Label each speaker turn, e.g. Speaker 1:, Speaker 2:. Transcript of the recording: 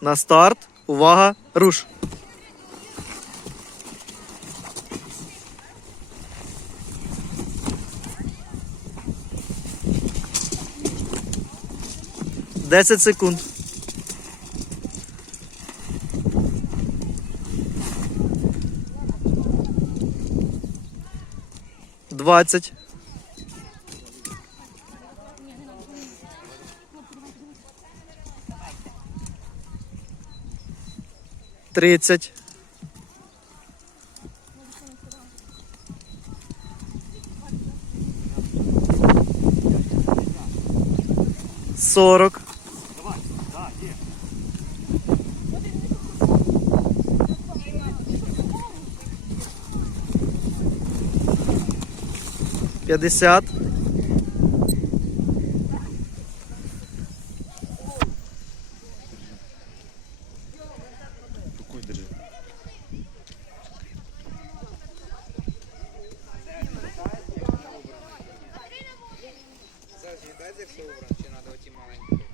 Speaker 1: На старт. Увага. Руш. Десять секунд. Двадцять. Тридцять. Сорок. П'ятдесят.
Speaker 2: Дай
Speaker 3: зайшов, чи надо оті маленькі.